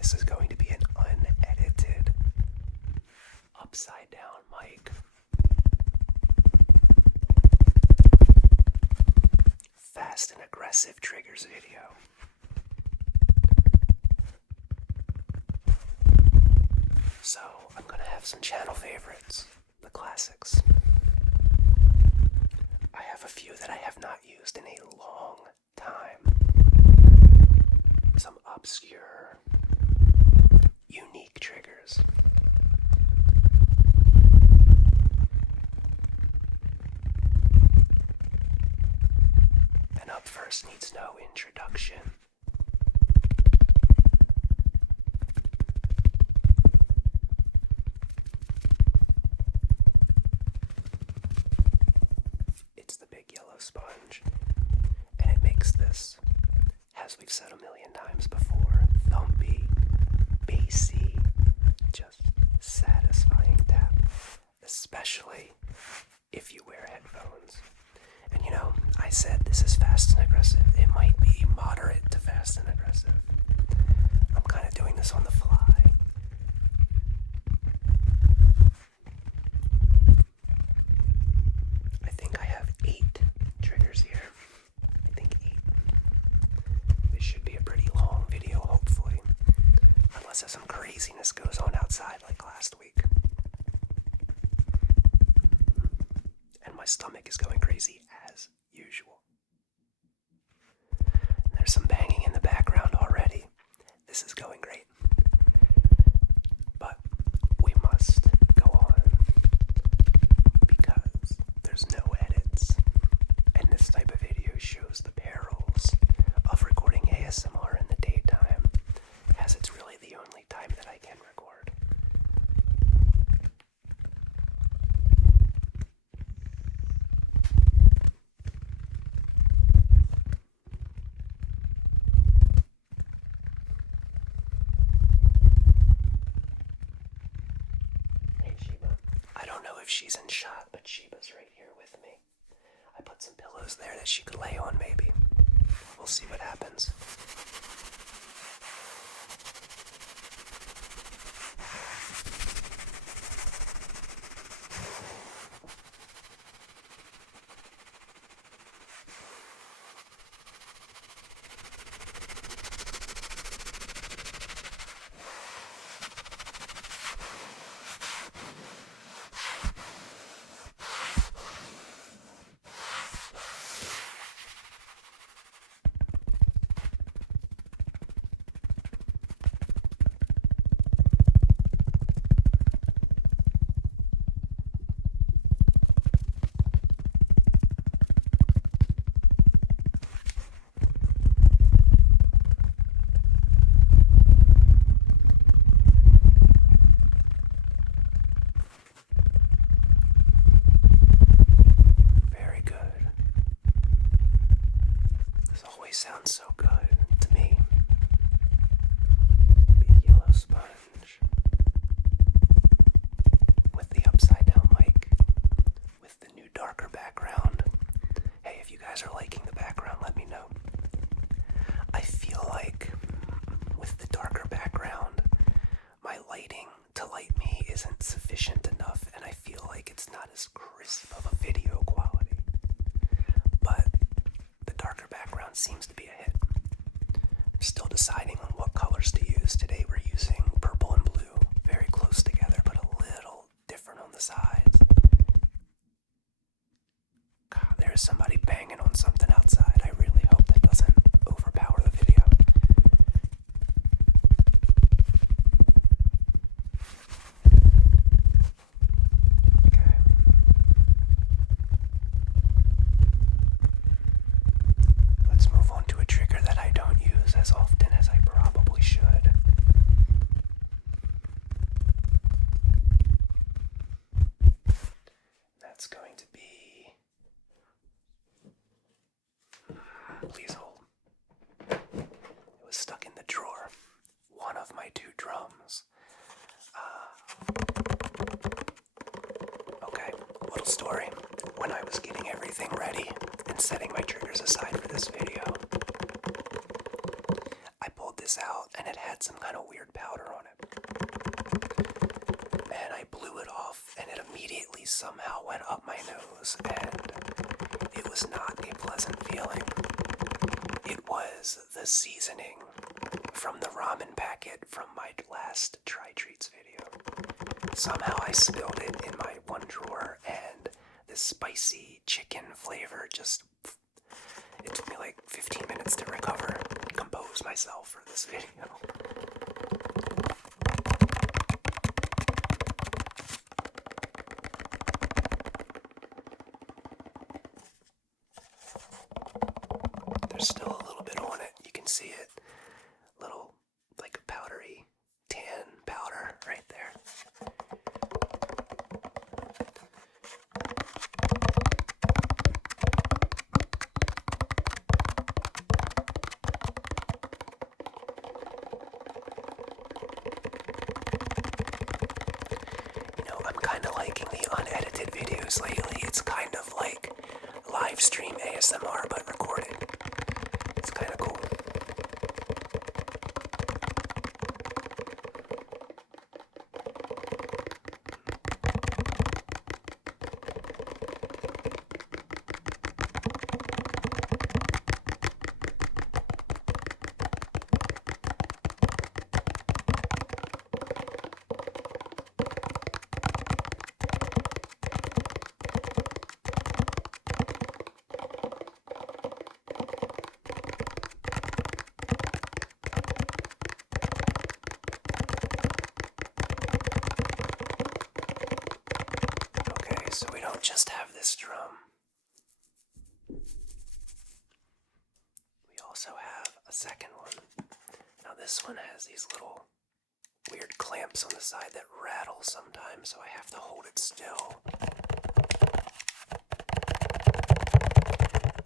this is going to be an unedited, upside down mic. Fast and aggressive triggers video. So, I'm gonna have some channel favorites, the classics. I have a few that I have not used in a long time. Some obscure, unique triggers. And up first needs no introduction. It's the big yellow sponge, and it makes this, as we've said a million times before, thumpy, bassy, just satisfying tap, especially if you wear headphones. And you know, I said this is fast and aggressive. It might be moderate to fast and aggressive. I'm kind of doing this on the fly. I think I have 8 triggers here. I think 8. This should be a pretty long video, hopefully. Unless some craziness goes on outside like last week. And my stomach is going crazy as usual. There's some banging in the background already. This is going great. But we must go on because there's no edits. And this type of video shows the perils of recording ASMR in the daytime, as it's really the only time that I can record. Hey Sheba. I don't know if she's in shot, but Sheba's right here with me. I put some pillows there that she could lay on maybe. We'll see what happens. Sounds so good to me. Big yellow sponge with the upside down mic, with the new darker background. Hey, if you guys are liking the background, let me know. I feel like with the darker background, my lighting to light me isn't sufficient enough, and I feel like it's not as crisp of a video quality. But the darker background seems to be a hit. I'm still deciding on what colors to use. Today we're using purple and blue, very close together, but a little different on the sides. God, there is somebody banging on something outside. I really hope that doesn't overpower the video. Okay. Let's move on to a trigger that I don't use as often as I probably should. That's going to be... Please hold. It was stuck in the drawer. One of my 2 drums. Okay, little story. When I was getting everything ready and setting my triggers aside for this video, I pulled this out and it had some kind of weird somehow went up my nose, and it was not a pleasant feeling. It was the seasoning from the ramen packet from my last Try Treats video. Somehow I spilled it in my one drawer, and this spicy chicken flavor it took me like 15 minutes to recover and compose myself for this video. There's still a little bit on it. You can see it. Little, like, powdery tan powder right there. I'm kind of liking the unedited videos lately. It's kind of like live stream ASMR but recorded. It's kind of cool. So we don't just have this drum. We also have a second one. Now this one has these little weird clamps on the side that rattle sometimes, so I have to hold it still.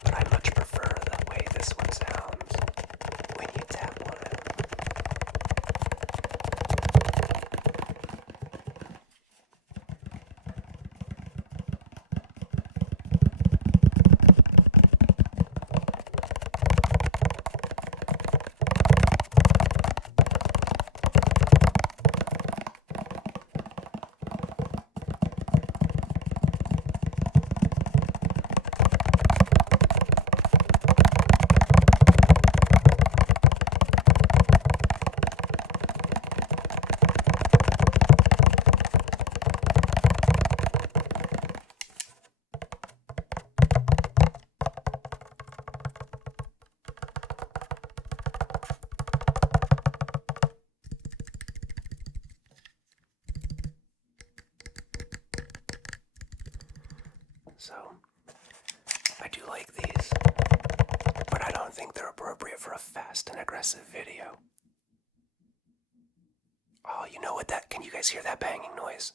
But I much prefer the way this one sounds when you tap on it. So, I do like these, but I don't think they're appropriate for a fast and aggressive video. Oh, you know what can you guys hear that banging noise?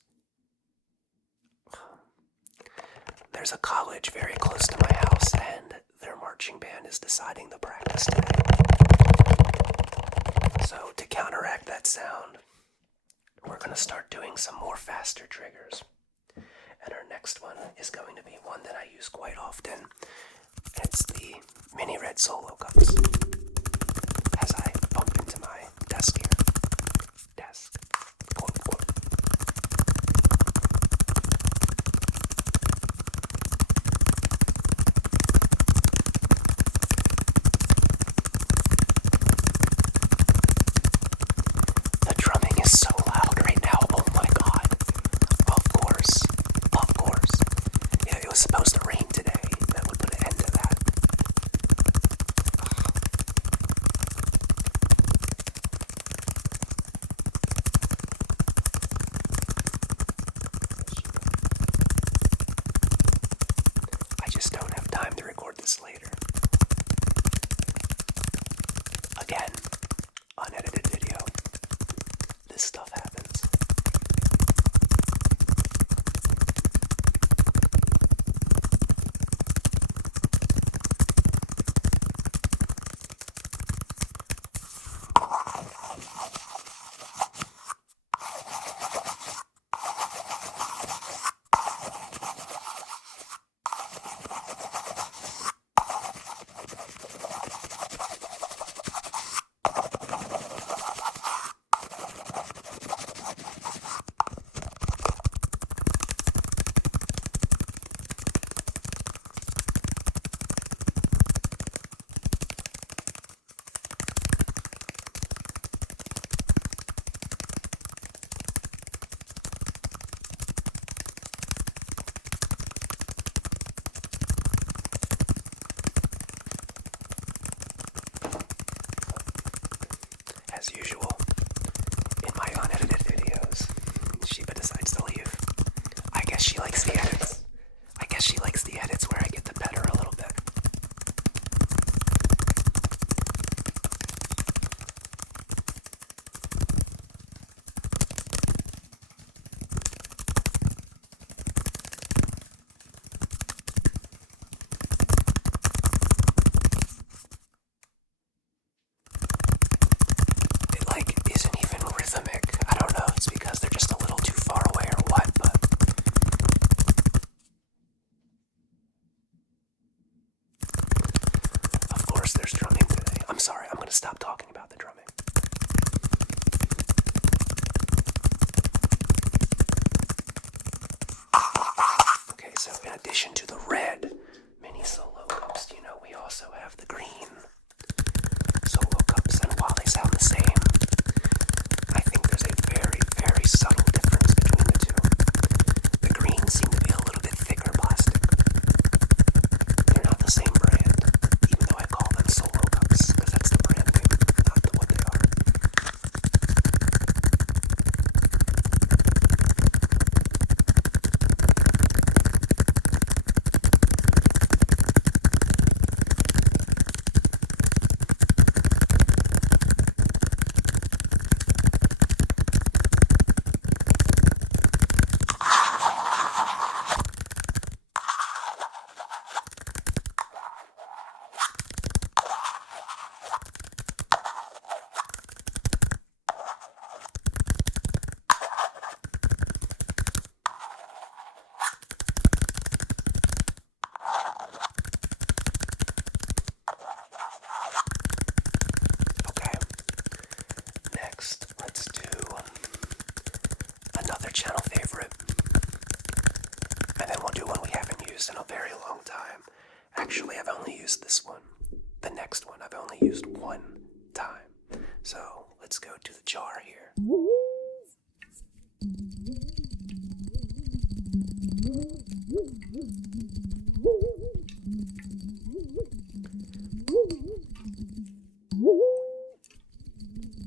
There's a college very close to my house, and their marching band is deciding the practice today. So, to counteract that sound, we're going to start doing some more faster triggers. And our next one is going to be one that I use quite often. It's the mini red solo cups. As I bump into my desk here. Desk. Quote, quote. The drumming is so loud right now. Oh my god. Of course. Yeah, it was supposed to rain today. That would put an end to that. I just don't have time to record this later. Again, unedited video. This stuff happens. as usual, in my unedited videos. Shiva decides to leave. I guess she likes the edits. I guess she likes the edits where I get to pet her a little bit. It, like, isn't even rhythmic. I don't know if it's because they're just a little too far away or what, but... Of course there's drumming today. I'm sorry, I'm gonna stop talking about the drumming. Okay, so in addition to the red mini solo cups, you know, we also have the green solo cups, and while they sound the same, I think there's a very, very subtle difference between the two. The green seem to be a little bit thicker plastic. They're not the same brand, even though I call them solo cups, because that's the brand name, not what they are. Okay, next, let's do another channel favorite, and then we'll do one we haven't used in a very long time. Actually, I've only used this one. The next one I've only used one time. So, let's go to the jar here.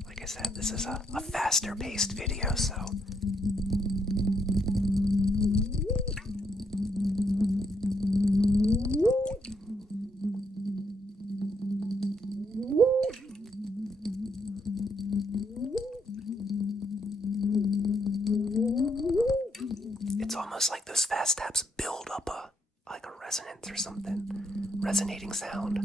Like I said, this is a faster paced video, so... It's almost like those fast taps build up like a resonance or something. Resonating sound.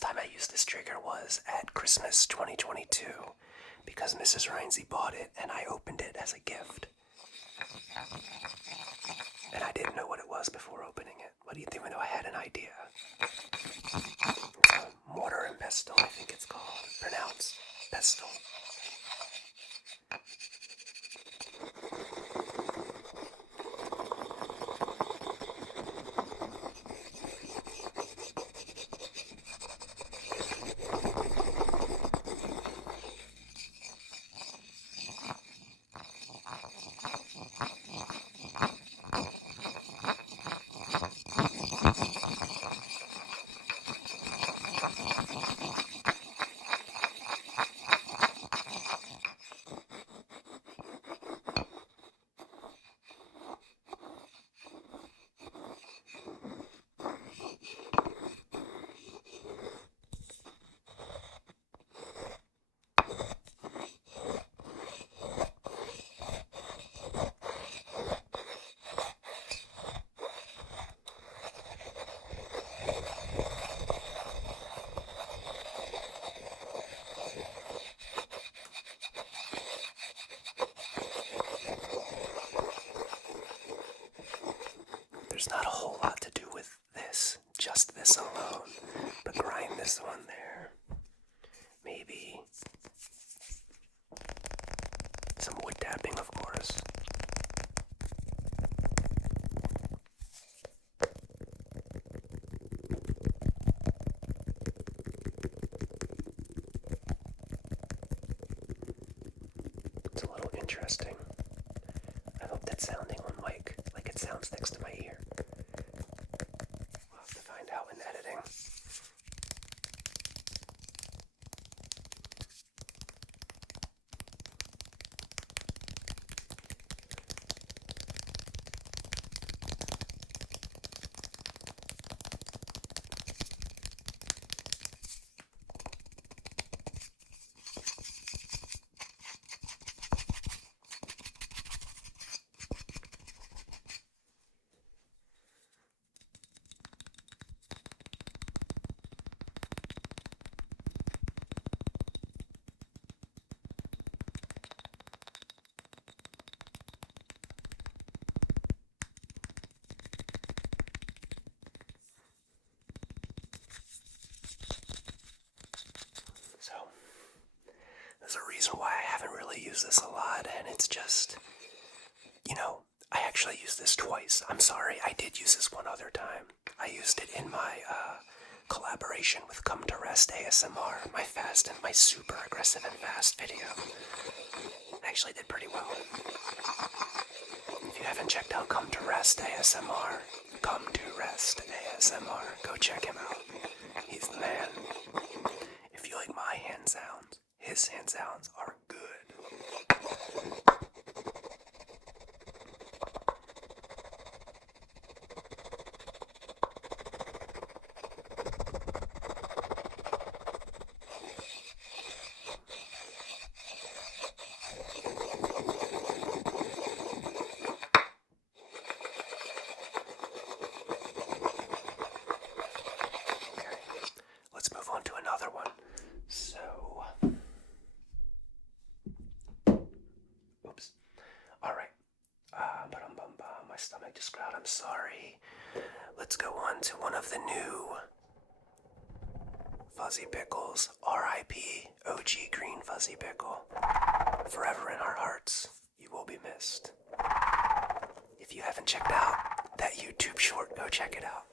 last time I used this trigger was at Christmas 2022 because Mrs. Rynsey bought it and I opened it as a gift. And I didn't know what it was before opening it. What do you think? When I had an idea. Mortar and pestle, I think it's called. Pronounced pestle. There's not a whole lot to do with this, just this alone, but grind this one there. Maybe some wood tapping, of course. It's a little interesting. I hope that's sounding on mic like it sounds next to my ear. We'll have to find out in editing. So, there's a reason why I haven't really used this a lot, and it's just, I actually used this twice. I'm sorry, I did use this one other time. I used it in my collaboration with Come to Rest ASMR, my super aggressive and fast video. It actually did pretty well. If you haven't checked out Come to Rest ASMR, go check him out. He's the man. If you like my hand sounds, his hand sounds are good. Let's move on to another one. So, oops. All right. My stomach just growled. I'm sorry. Let's go on to one of the new Fuzzy Pickles. R.I.P. OG Green Fuzzy Pickle. Forever in our hearts. You will be missed. If you haven't checked out that YouTube short, go check it out.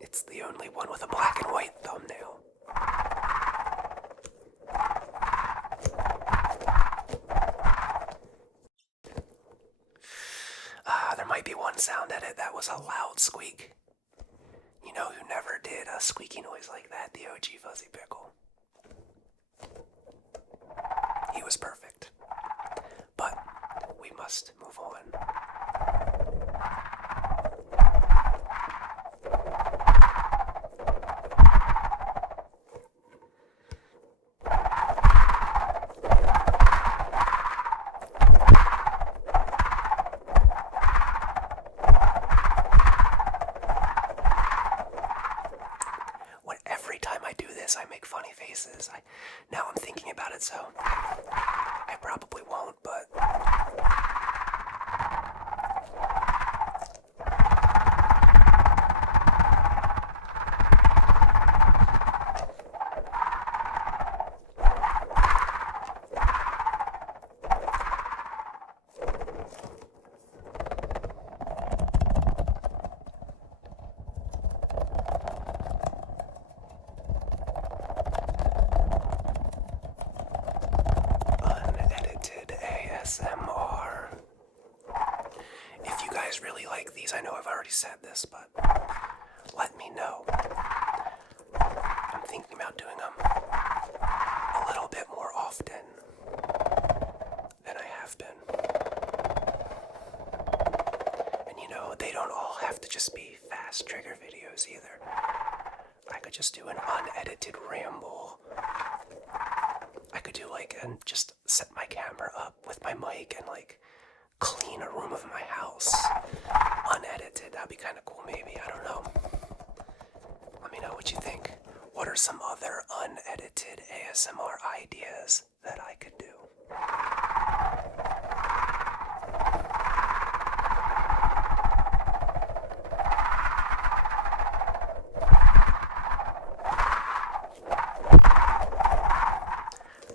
It's the only one with a black and white thumbnail. There might be one sound edit that was a loud squeak. You know who never did a squeaky noise like that? The OG Fuzzy Pickle. He was perfect. But we must move on. Every time I is I make funny faces. Now I'm thinking about it, so I probably won't, but... Unedited ASMR. If you guys really like these, I know I've already said this, but let me know. I'm thinking about doing them a little bit more often than I have been. And you know, they don't all have to just be fast trigger videos either. I could just do an unedited ramble. I could do and just set my camera up with my mic and clean a room of my house. Unedited, that'd be kind of cool maybe, I don't know. Let me know what you think. What are some other unedited ASMR ideas that I could do?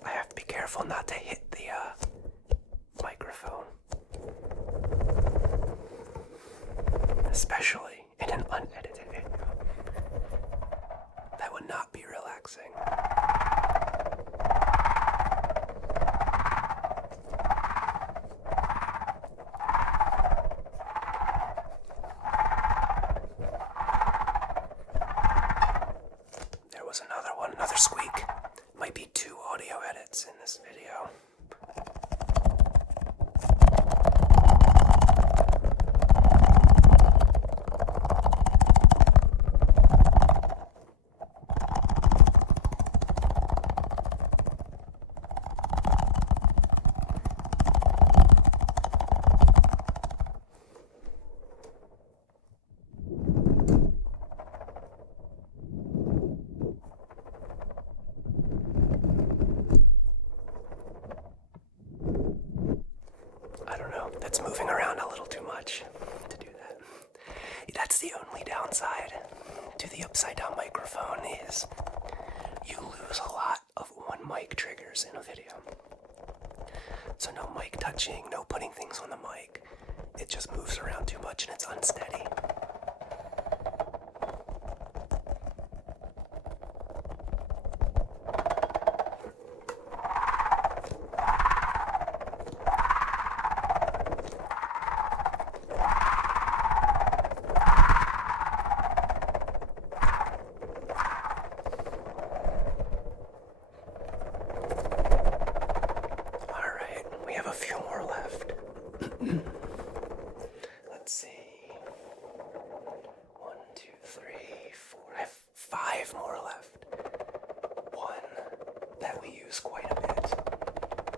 I have to be careful not to hit the microphone. Especially in an unedited video. That would not be relaxing. There was another one, another squeak. Might be 2 audio edits in this video. That's moving around a little too much to do that. That's the only downside to the upside down microphone is you lose a lot of one mic triggers in a video. So no mic touching, no putting things on the mic. It just moves around too much and it's unsteady. Let's see. 1, 2, 3, 4. I have 5 more left. 1 that we use quite a bit.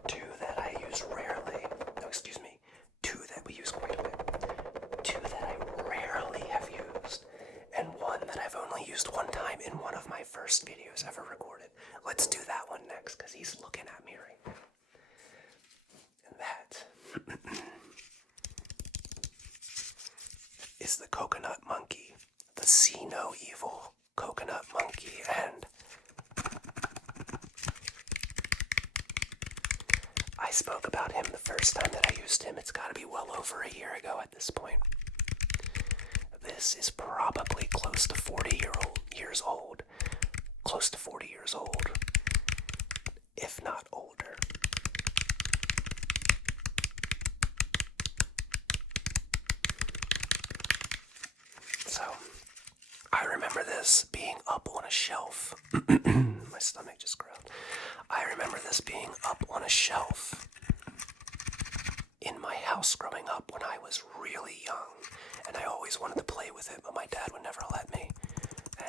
2 that I use rarely. No, excuse me. 2 that we use quite a bit. 2 that I rarely have used. And 1 that I've only used one time in one of my first videos ever recorded. Let's do that one next, because he's looking at me right now. And that is the coconut monkey, the see no evil coconut monkey, and I spoke about him the first time that I used him. It's got to be well over a year ago at this point. This is probably close to 40 years old. Close to 40 years old, if not older. So, I remember this being up on a shelf. My stomach just growled. I remember this being up on a shelf in my house growing up when I was really young. And I always wanted to play with it, but my dad would never let me.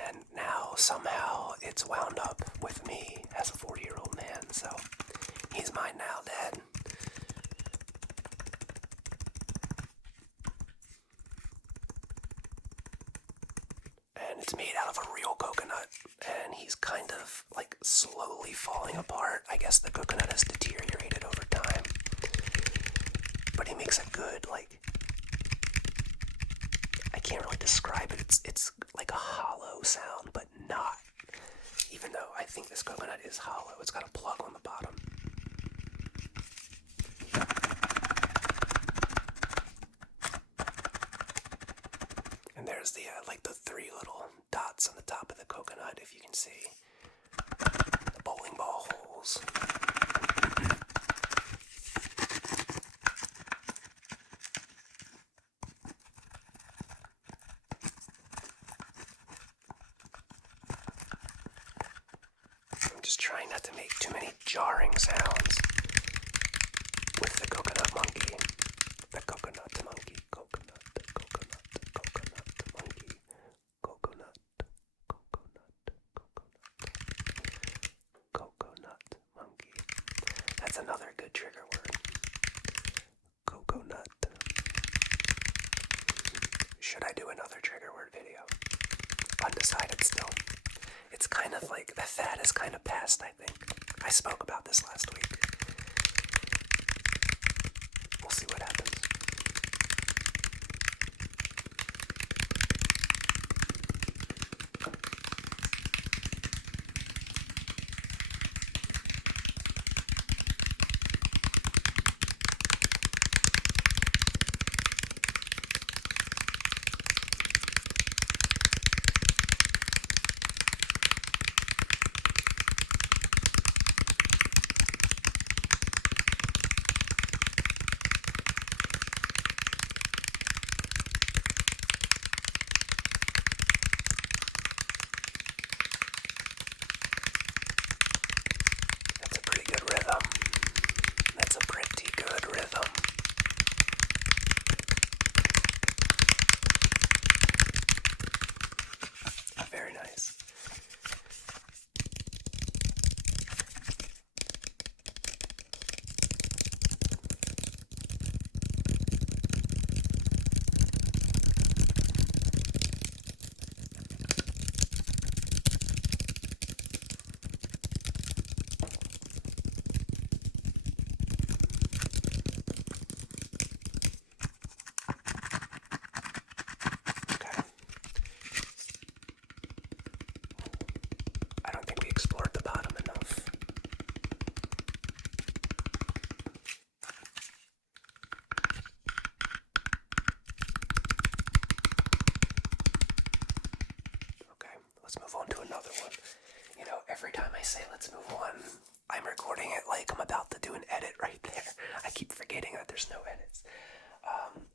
And now, somehow, it's wound up with me as a 40-year-old man, so he's mine now, Dad. And it's made out of a real coconut, and he's kind of like slowly falling apart. I guess the coconut has deteriorated over time. But he makes a good, like, I can't really describe it. It's like a hollow sound, but not. Even though I think this coconut is hollow, it's got a plug on the bottom. And there's the like the 3 little dots on the top of the coconut, if you can see. The bowling ball holes. I'm just trying not to make too many jarring sounds with the coconut monkey. The coconut monkey. Coconut monkey. Coconut monkey. That's another good trigger word. Coconut. Should I do another trigger word video? Undecided still. It's kind of like, the fad is kind of past, I think. I spoke about this last week. We'll see what happens. Every time I say let's move on, I'm recording it like I'm about to do an edit right there. I keep forgetting that there's no edits.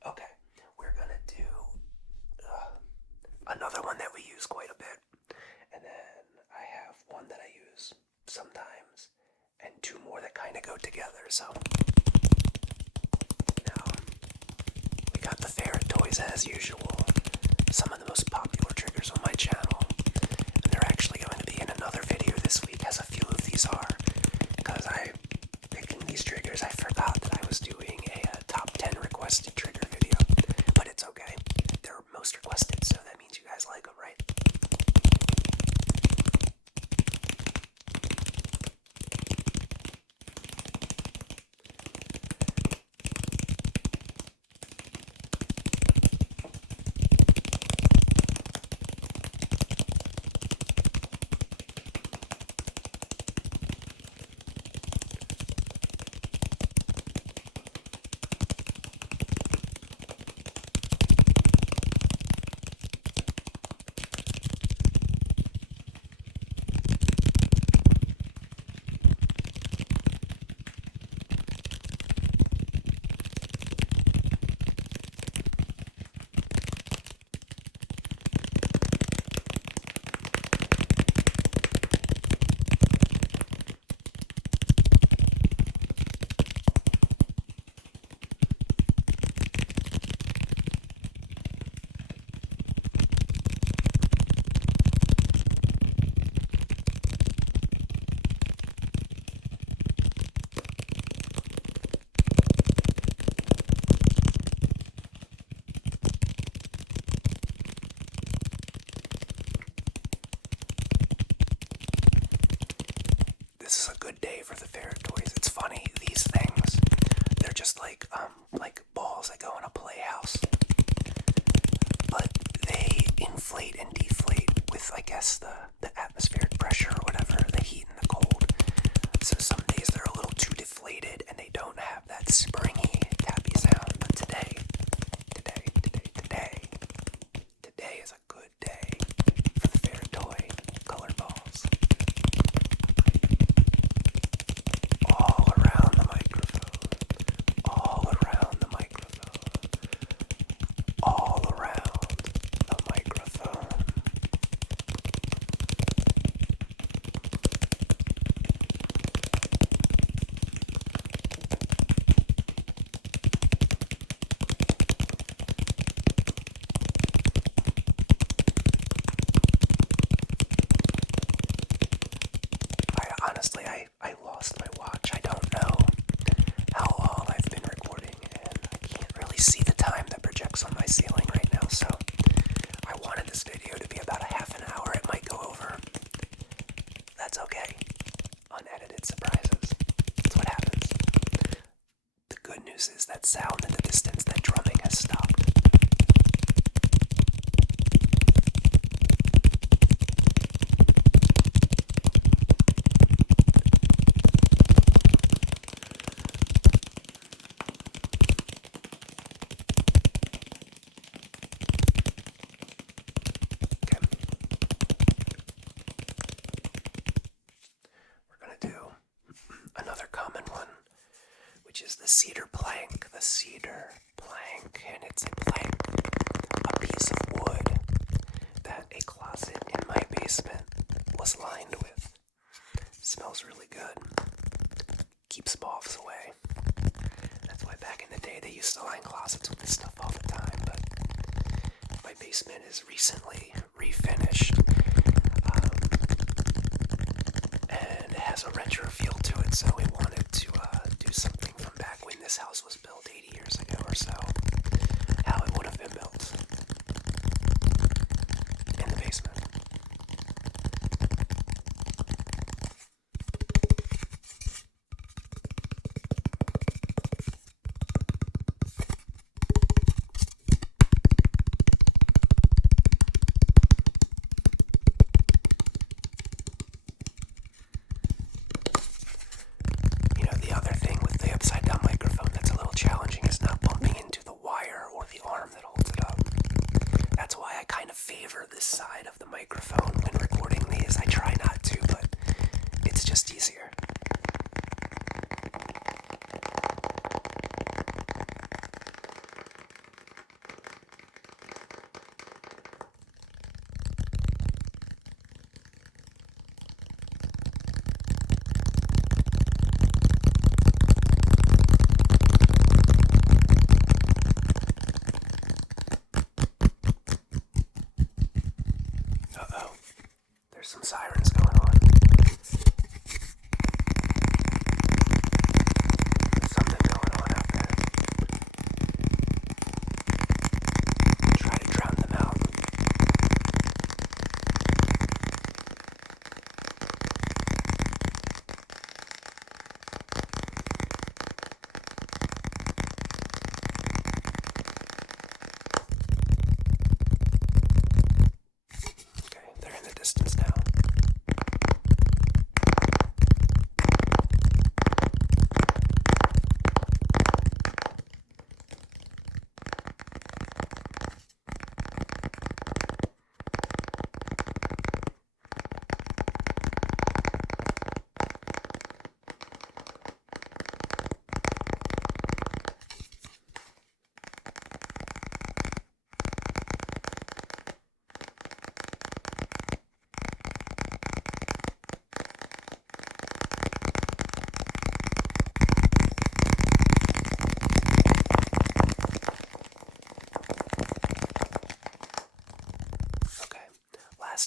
Okay, we're gonna do another one that we use quite a bit. And then I have one that I use sometimes, and 2 more that kind of go together, so. Now, we got the ferret toys as usual. Some of the most popular triggers on my channel. And they're actually going to be in another video this week, as a few of these are. Because picking these triggers, I forgot that I was doing a top 10 requested trigger video. But it's okay. They're most requested, so that means you guys like them, right? this is a good day for the ferret toys. It's funny, these things, they're just like balls that go in a playhouse. But they inflate and deflate with, I guess, the atmospheric pressure or whatever, the heat and the cold. So some days they're a little too deflated and they don't have that springy, tappy sound. But today is a good day for the ferret toy color balls. All around the microphone. All around the microphone. All around the microphone. Honestly, I lost my watch. I don't know how long I've been recording, and I can't really see the time that projects on my ceiling right now, so I wanted this video to be about a half an hour. It might go over. That's okay. Unedited surprises. That's what happens. The good news is that sound in the distance, that drumming has stopped. Another common one, which is the cedar plank. The cedar plank, and it's a plank, a piece of wood that a closet in my basement was lined with. Smells really good. Keeps moths away. That's why back in the day they used to line closets with this stuff all the time, but my basement is recently refinished. And it has a retro feel to it, so we wanted to do something from back when this house was built 80 years ago or so. How it would have been built in the basement. This side of the microphone when recording these. I try not to, but it's just easier. There's some sirens going on. There's something going on out there. Try to drown them out. Okay, they're in the distance now.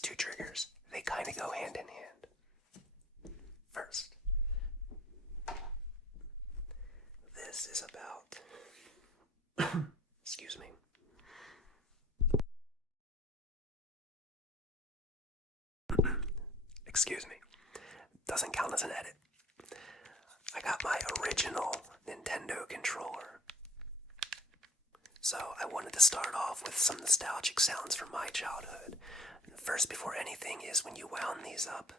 Two triggers, they kind of go hand in hand. First, this is about, excuse me, doesn't count as an edit. I got my original Nintendo controller. So I wanted to start off with some nostalgic sounds from my childhood. First, before anything, is when you wound these up,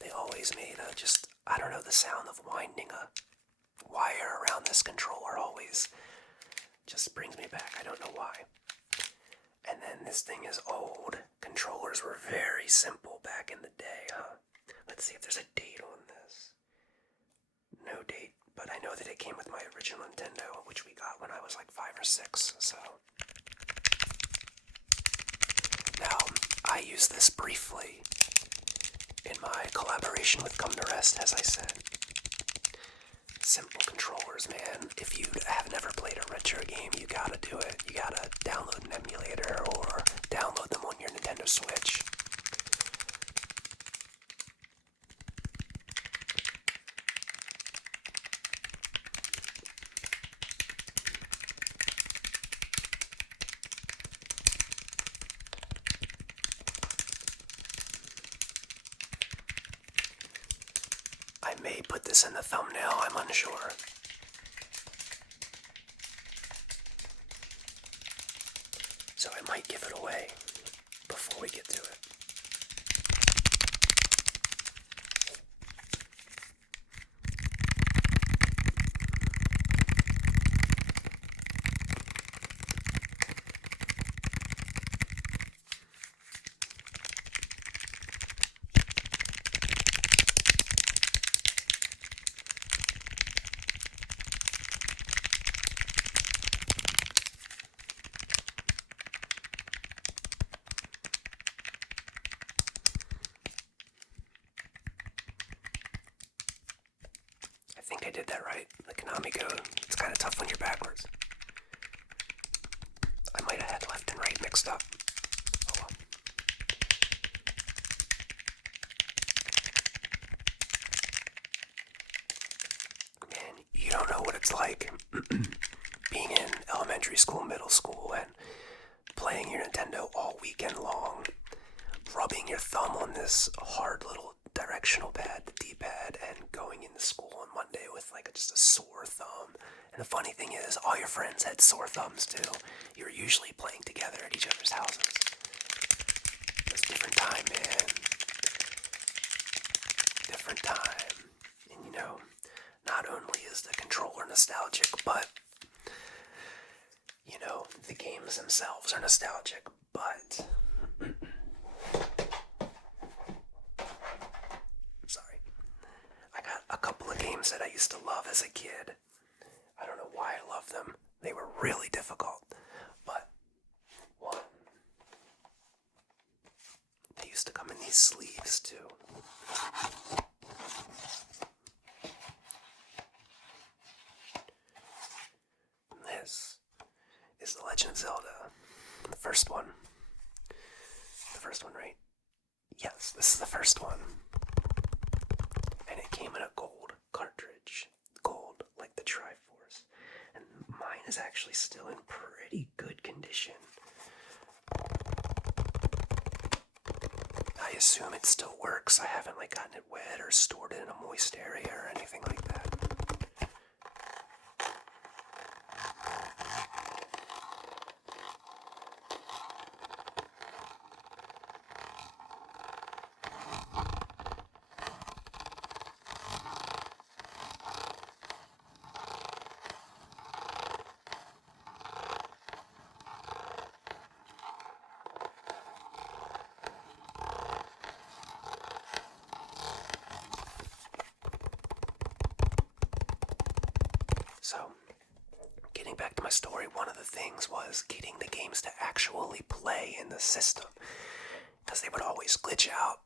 they always made I don't know, the sound of winding a wire around this controller always just brings me back. I don't know why. And then this thing is old. Controllers were very simple back in the day, huh? Let's see if there's a date on this. No date, but I know that it came with my original Nintendo, which we got when I was like 5 or 6, so. Now, I used this briefly in my collaboration with Come to Rest, as I said. Simple controllers, man. If you have never played a retro game, you gotta do it. You gotta download an emulator or download them on your Nintendo Switch. I may put this in the thumbnail, I'm unsure. So I might give it away before we get to it. I think I did that right. The Konami code. It's kind of tough when you're backwards. I might have had left and right mixed up. Oh well. Man, you don't know what it's like being in elementary school, middle school, and playing your Nintendo all weekend long, rubbing your thumb on this hard little directional pad, the D-pad, and going into school on Monday with just a sore thumb. And the funny thing is, all your friends had sore thumbs too. You were usually playing together at each other's houses. It was a different time, man. Different time. And not only is the controller nostalgic, but the games themselves are nostalgic, but sorry. I got a couple of games that I used to love as a kid. I don't know why I love them. They were really difficult. But one, they used to come in these sleeves too. This is The Legend of Zelda. The first one. The first one, right? Yes, this is the first one. And it came in a gold cartridge. Gold, like the Triforce. And mine is actually still in pretty good condition. I assume it still works. I haven't gotten it wet or stored it in a moist area or anything like that. So, getting back to my story, one of the things was getting the games to actually play in the system, because they would always glitch out.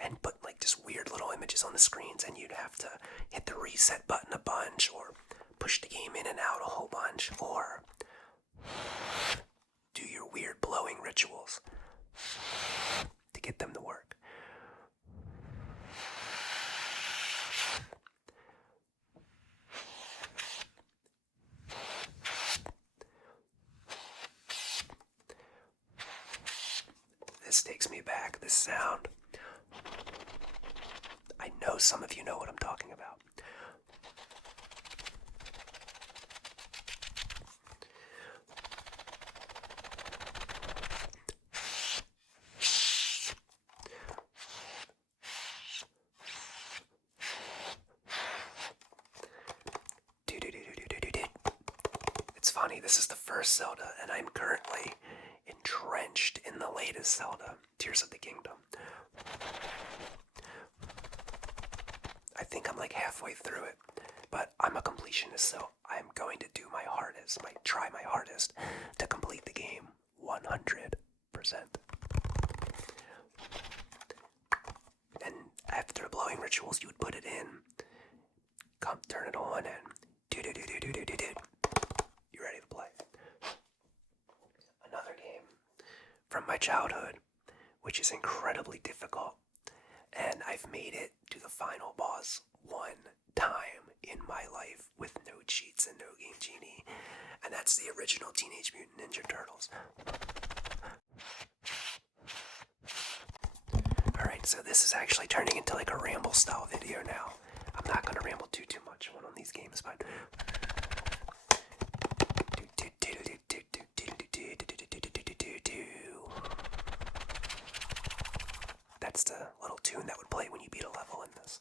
And put just weird little images on the screens, and you'd have to hit the reset button a bunch, or push the game in and out a whole bunch, or do your weird blowing rituals to get them to work. this takes me back. This sound. I know some of you know what I'm talking about. It's funny, this is the first Zelda, and I'm currently entrenched in the latest Zelda, Tears of the Kingdom. I think I'm like halfway through it, but I'm a completionist, so I'm going to do my hardest, try my hardest to complete the game 100%. And after blowing rituals, you would put it in, turn it on, and do. You're ready to play. Another game from my childhood, which is incredibly difficult, and I've made it to the final boss one time in my life with no cheats and no Game Genie, and that's the original Teenage Mutant Ninja Turtles. Alright, so this is actually turning into like a ramble style video now. I'm not going to ramble too much on these games, but that's the little tune that would play when you beat a level in this.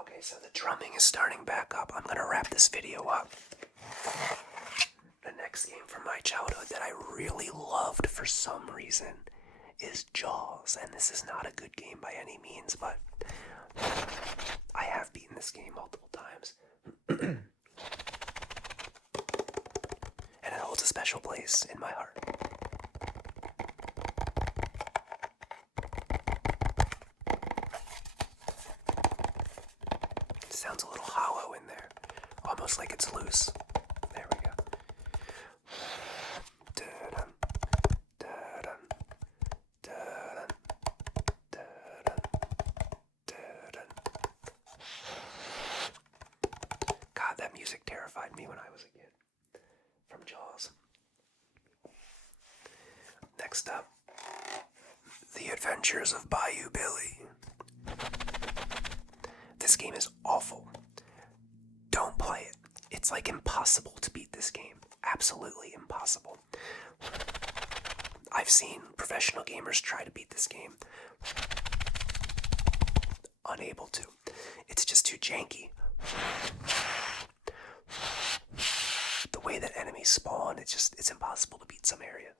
Okay, so the drumming is starting back up. I'm going to wrap this video up. The next game from my childhood that I really loved for some reason is Jaws, and this is not a good game by any means, but I have beaten this game multiple times. And it holds a special place in my heart. It sounds a little hollow in there, almost like it's loose. There we go. God, that music terrified me when I was a kid. From Jaws. Next up, The Adventures of Bayou Billy. This game is awful. Don't play it. It's like impossible to beat this game. Absolutely impossible. I've seen professional gamers try to beat this game. Unable to. It's just too janky. The way that enemies spawn, it's impossible to beat some areas.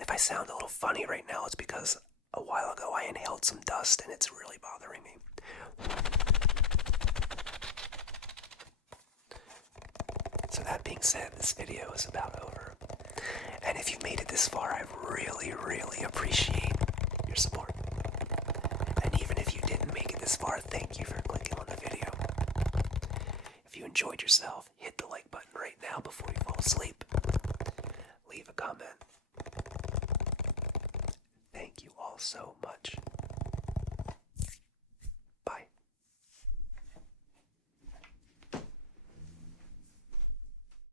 If I sound a little funny right now, it's because a while ago I inhaled some dust and it's really bothering me. So that being said, this video is about over. And if you've made it this far, I really appreciate your support. And even if you didn't make it this far, thank you for clicking on the video. If you enjoyed yourself, hit the like button right now before you fall asleep. Leave a comment. Thank you all so much.